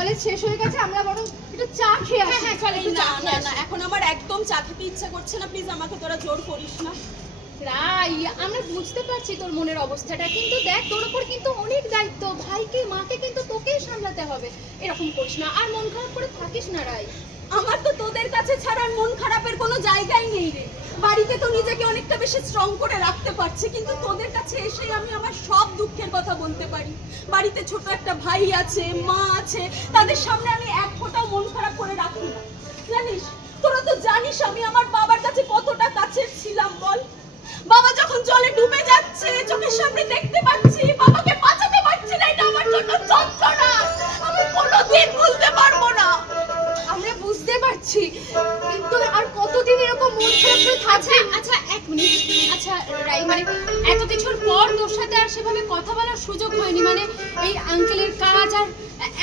College শেষ হয়ে গেছে, আমরা বরং একটু চা খেয়ে আসি। হ্যাঁ চল, একটু চা খেয়ে আসি। এখন আমার একদম চা খেতে ইচ্ছা করছে না, প্লিজ আমাকে তোরা জোর করিস না। রাই, আমরা বুঝতে পারছি তোর মনের অবস্থাটা, কিন্তু দেখ তোর উপর কিন্তু অনেক দায়িত্ব, ভাইকে মাকে কিন্তু তোকেই সামলাতে হবে। এরকম করিস না, আর মন খারাপ করে থাকিস না রাই। আমার তো তোদের কাছে ছাড়া মন খারাপের কোনো জায়গাই নেই রে। বাড়িতে তো নিজেকে অনেকটা বেশি স্ট্রং করে রাখতে পারছি, কিন্তু তোদের কাছে এসেই আমি আমার সব দুঃখের কথা বলতে পারি। বাড়িতে ছোট একটা ভাই আছে, মা আছে, তাদের সামনে আমি এক ফোঁটাও মন খারাপ করে রাখি না। জানিস, তোরা তো জানিস আমি আমার বাবার কাছে কতটা কাছের ছিলাম বল। বাবা যখন জলে ডুবে যাচ্ছে চোখের সামনে দেখতে পাচ্ছি, বাবাকে বাঁচাতে পারছি না, এটা আমার জন্য যন্ত্রণা, আমি কোনোদিন ভুলতে পারবো না। আমরা বুঝতে পারছি, কিন্তু আর কতদিন এরকম মন খারাপ করে থাকবে? আচ্ছা এক মিনিট, আচ্ছা রাই, মানে এত কিছুর পর তোর সাথে আর সেভাবে কথা বলার সুযোগ হয়নি, মানে এই আঙ্কেলের কাজ আর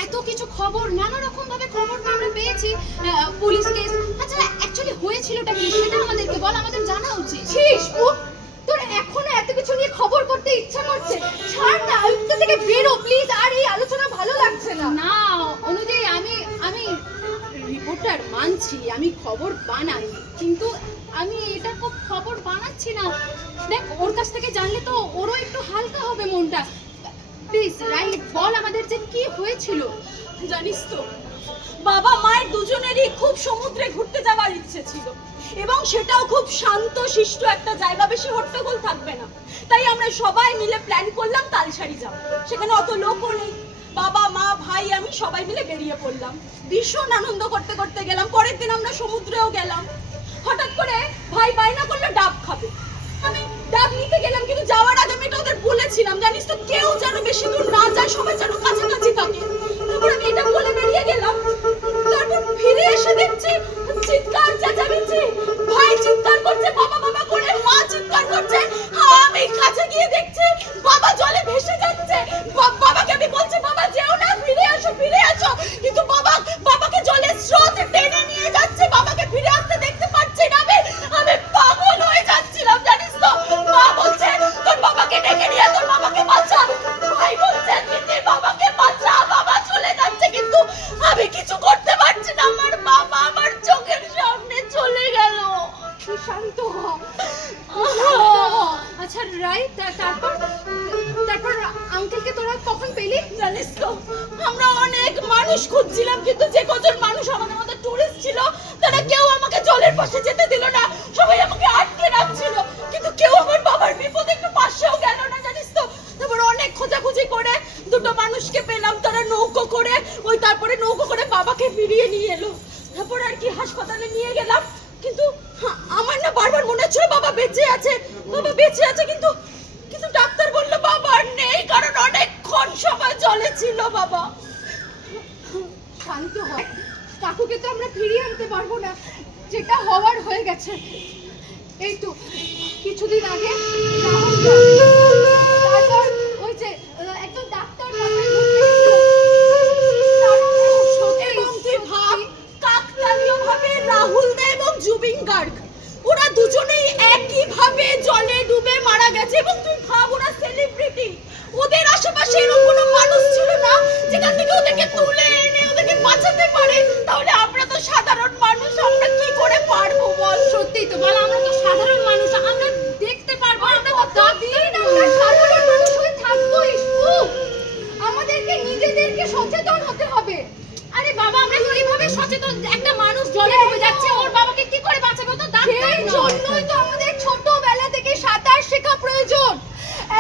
এত কিছু খবর, নানা রকম ভাবে খবর তো আমরা পেয়েছি, পুলিশ কেস। আচ্ছা অ্যাকচুয়ালি হয়েছিলটা কি সেটা আমাদেরকে বল, আমাদের জানা উচিত। তোর এখনো এত কিছু নিয়ে খবর করতে ইচ্ছা করছে? ছাড় না, আয়ুক্ত থেকে বেরো প্লিজ, আর এই আলোচনা ভালো লাগছে না। না অনুযায়ী আমি রিপোর্টার মানছি, আমি খবর বানাই, কিন্তু আমি এটা খুব খবর বানাচ্ছি না। দেখ ওর কাছ থেকে জানলে তো ওরও একটু হালকা হবে মনটা। প্লিজ রাইট বল আমাদের যে কি হয়েছিল। জানিস তো, বাবা মায়ের দুজনেরই খুব সমুদ্রে ঘুরতে যাওয়ার ইচ্ছে ছিল, এবং সেটাও খুব শান্ত শিষ্ট একটা জায়গা, বেশি হট্টগোল থাকবে না। তাই আমরা সবাই মিলে প্ল্যান করলাম তালসারি যাব। সেখানে অত লোকও নেই, বাবা মা ভাই আমি সবাই মিলে বেরিয়ে পড়লাম। ভীষণ আনন্দ করতে করতে গেলাম। পরের দিন আমরা সমুদ্রেও গেলাম। হঠাৎ করে ভাই বায়না করলো ডাব খাবে। আমি ডাব নিতে গেলাম, কিন্তু যাওয়ার আগে আমি এটা ওদের বলেছিলাম, জানিস তো, কেউ যেন বেশি দূর না যায়, সবাই যেন কাছাকাছি থাকে। তারপর আমি এটা বলে বেরিয়ে গেলাম। তারপর ফিরে এসে দেখছি চিৎকার চেঁচামেচি, ভাই চিৎকার করছে বাবা বাবা করে, মা চিৎকার করছে, আমি কাছে গিয়ে দেখছি বাবা জলে ভেসে যাচ্ছে। বাবাকে আমি বলছি বাবা যেও না, ফিরে আসো ফিরে আসো, কিন্তু বাবাকে জলের স্রোত টেনে নিয়ে যাচ্ছে, বাবাকে ফিরে আসতে দেখতে পাচ্ছি না। আমি পাগল হয়ে যাচ্ছিলাম, জানিস তো। মা বলছে তোর বাবাকে ডেকে নিয়ে তোর বাবাকে বাঁচা, ভাই বলছে তুই বাবাকে বাঁচা, বাবা চলে যাচ্ছে, কিন্তু আমি কিছু করতে পারছি না। আমার বাবা আমার চোখের সামনে চলে গেল। শান্ত হ। আচ্ছা রাইট, তারপর আঙ্কেলকে তোরা কখন পেলি? জানিস তো, আমরা অনেক মানুষ খুঁজছিলাম, কিন্তু যে কজন মানুষ আমাদের মতো টুরিস্ট ছিল তারা কেউ আমাকে জলের পাশে যেতে দিল না, সবাই আমাকে আটকে রাখছিল, কিন্তু কেউ আমার বাবার বিপদে একটু পাশেও গেল না, জানিস তো। তারপর অনেক খোঁজাখুঁজি করে দুটো মানুষকে পেলাম, তারা নৌকো করে তারপরে নৌকো করে বাবাকে ফিরিয়ে নিয়ে এলো। তারপর আর কি হাসপাতালে নিয়ে গেলাম, কিন্তু আমার না বারবার মনে হচ্ছিল বাবা বেঁচে আছে, বাবা বেঁচে আছে, কিন্তু ডাক্তার বলল বাবা আর নেই, কারণ অনেকক্ষণ সময় জলে ছিল বাবা। শান্ত হ, কাকুকে তো আমরা ফিরিয়ে আনতে পারবো না, যেটা হওয়ার হয়ে গেছে। এই তো কিছুদিন আগে তারপর ওই যে একজন ডাক্তার এবং তুই ভাব, কাকতালীয়ভাবে রাহুল দে এবং জুবিন গার্গ ওরা দুজনেই একই ভাবে জলে ডুবে মারা গেছে। এবং তুই ভাব, ওরা সেলিব্রিটি, ওদের আশেপাশে এরকম কোনো মানুষ ছিল না যেখান থেকে ওদেরকে তুলে এনে ওদেরকে বাঁচাতে পারে। তাহলে আমরা তো সাধারণ মানুষ, আমরা কি করে পারবো বল? সত্যি তো বল, আমরা তো সাধারণ মানুষ, আমরা দেখতে পারবো, আমরা কতদিন আমরা সাধারণ মানুষ হয়ে থাকবো? আমাদেরকে নিজেদেরকে সচেতন হতে হবে। আরে বাবা, আমরা কিভাবে সচেতন? একটা মানুষ জলে ডুবে যাচ্ছে, ওর বাবাকে কি করে বাঁচাবো? তো ডাক্তার সেই জন্যই তো আমাদের ছোটবেলা থেকে সাঁতার শেখা প্রয়োজন।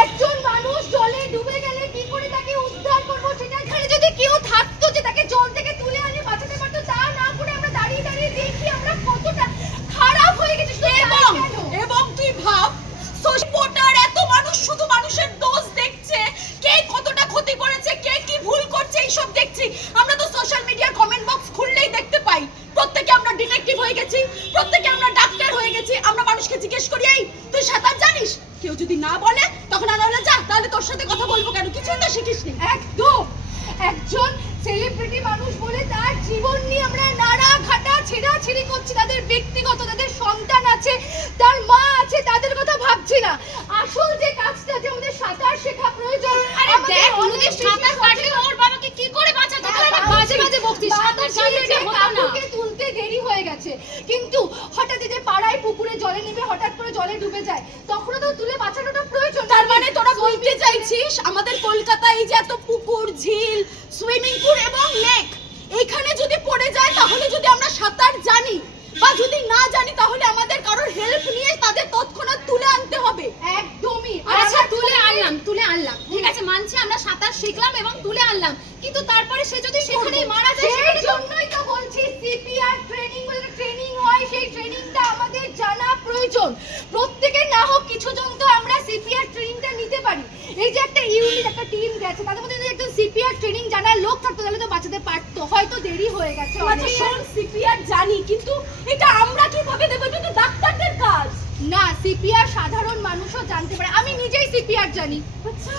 একজন মানুষ জলে ডুবে গেলে কি করে তাকে উদ্ধার করবো, সেটা এখানে যদি কেউ থাকতো যে তাকে জল থেকে তুলে আনে বাঁচাতে পারতো, তা না করে আমরা দাঁড়িয়ে দাঁড়িয়ে দেখি আমরা কতটা খারাপ হয়ে গেছি। এবং তুই ভাব, সোশ্যাল এত মানুষ শুধু মানুষের দোষ দেখছে, কে কতটা ক্ষতি করেছে, কে কি ভুল করছে, এইসব দেখছি। আমরা তো সোশ্যাল মিডিয়ার কমেন্ট বক্স খুললেই দেখতে পাই, প্রত্যেকে আমরা ডিটেকটিভ হয়ে গেছি, প্রত্যেকে আমরা ডাক্তার হয়ে গেছি। আমরা মানুষকে জিজ্ঞেস করি এই তুই সাঁতার জানিস, কেউ যদি না বলে তখন আমরা বলে যা, তাহলে তোর সাথে কথা বলবো কেন, কিছুই তো শিখিসনি। একদম, একজন সেলিব্রিটি মানুষ বলে তার জীবন নিয়ে আমরা নাড়া ঘাটা ছেড়াছেড়ি করছি, তাদের ব্যক্তিগত, তাদের সন্তান আছে, তার মা আছে, তাদের কথা ভাবছি না। আসল যে কাজটা, যে আমাদের সাঁতার শেখা প্রয়োজন। আরে দেখ, সাঁতার কাটলে ওর বাবাকে কি করে বাঁচাতে? বাজে বাজে জানলে এটা হতো না। কাকুকে তুলতে দেরি হয়ে গেছে, কিন্তু হঠাৎ এই যে পাড়ায় পুকুরে জলে নেবে হঠাৎ করে জলে ডুবে যায়, তখনও তো তুলে বাঁচানোটা প্রয়োজন। তার মানে তোরা বলতে চাইছিস আমাদের কলকাতায় এই যে এত পুকুর, ঝিল, সুইমিং পুল এবং লেক, এইখানে যদি পড়ে যায় তাহলে যদি আমরা সাঁতার জানি বা যদি না জানি তাহলে আমাদের কারোর হেল্প নিয়ে তাদের তৎক্ষণাৎ তুলে আনতে হবে। একদমই। আচ্ছা তুলে আনলাম, ঠিক আছে মানছি আমরা সাঁতার শিখলাম এবং তুলে আনলাম, কিন্তু তারপরে সে যদি সেখানেই মারা যায় সেই সেখানে তো জন্যই তো বলছি সিপিআর ট্রেনিং বলে ট্রেনিং হয়, সেই ট্রেনিংটা আমাদের জানা প্রয়োজন। প্রত্যেকের না হোক কিছু জন তো আমরা সিপিআর ট্রেনিংটা নিতে পারি। এই যে একটা ইউনিট, একটা টিম গেছে, তাদের মধ্যে যদি একজন সিপিআর ট্রেনিং জানার লোক থাকতো তাহলে তো বাঁচাতে পারতো। হয়তো দেরি হয়ে গেছে আচ্ছা অনেক। শোন, সিপিআর জানি, কিন্তু এটা আমরা কিভাবে দেবো? এটা তো ডাক্তারদের কাজ। না, সিপিআর সাধারণ মানুষও জানতে পারে। আমি নিজেই সিপিআর জানি।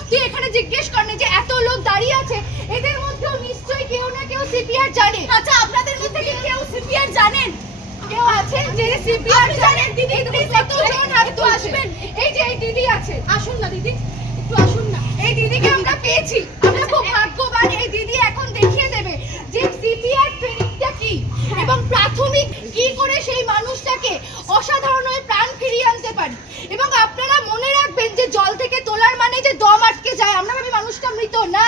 তুই এখানে জিজ্ঞেস কর না যে এত লোক দাঁড়িয়ে আছে, এদের মধ্যেও নিশ্চয়ই কেউ না কেউ সিপিআর জানে। আচ্ছা আপনাদের মধ্যে কি কেউ সিপিআর জানেন? কেউ আছেন যে সিপিআর আপনি জানেন? জানেন? দিদি, এই দেখুন please কতজন হাত একটু তুলছে। আসবেন। এই যে এই দিদি আছে, আসুন না দিদি, একটু আসুন না। এই দিদিকে আমরা পেয়েছি। আমরা খুব ভাগ্যবান। এই দিদি এখন দেখিয়ে দেবে যে সিপিআর ট্রেনিংটা কি এবং প্রাথমিক কি করে সেই মানুষটাকে অসাধারণভাবে প্রাণ ফিরিয়ে আনতে পারি। এবং আপনারা মনে রাখবেন যে জল থেকে তোলার মানে যে দম আটকে যায় আমরা ভাবি মানুষটা মৃত, না।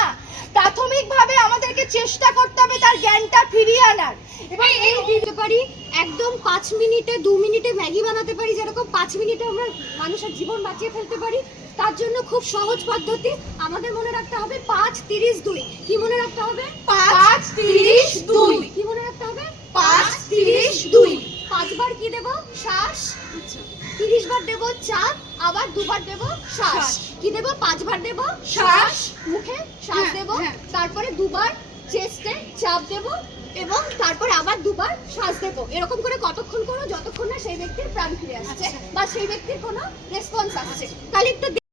প্রাথমিকভাবে আমাদেরকে চেষ্টা করতে হবে তার জ্ঞানটা ফিরিয়ে আনার। এবং এই দিতে পারি একদম 5 মিনিটে 2 মিনিটে ম্যাগি বানাতে পারি, যেরকম 5 মিনিটে আমরা মানুষের জীবন বাঁচিয়ে ফেলতে পারি। তার জন্য খুব সহজ পদ্ধতি আমাদের মনে রাখতে হবে 5-30-2। কি মনে রাখতে হবে? 5-30-2। কি মনে রাখতে হবে? 5-30-2। 5 বার কি দেব? শ্বাস। 30 বার দেব চাপ, আবার 2 বার দেব শ্বাস। কি দেব? 5 বার দেব শ্বাস, মুখে শ্বাস দেব, তারপরে 2 বার চেস্টে চাপ দেব এবং তারপরে আবার 2 বার শ্বাস দেব। এরকম করে কতক্ষণ করো? যতক্ষণ না সেই ব্যক্তির প্রাণ ফিরে আসছে বা সেই ব্যক্তির কোনো রেসপন্স আসছে। তাহলে একটু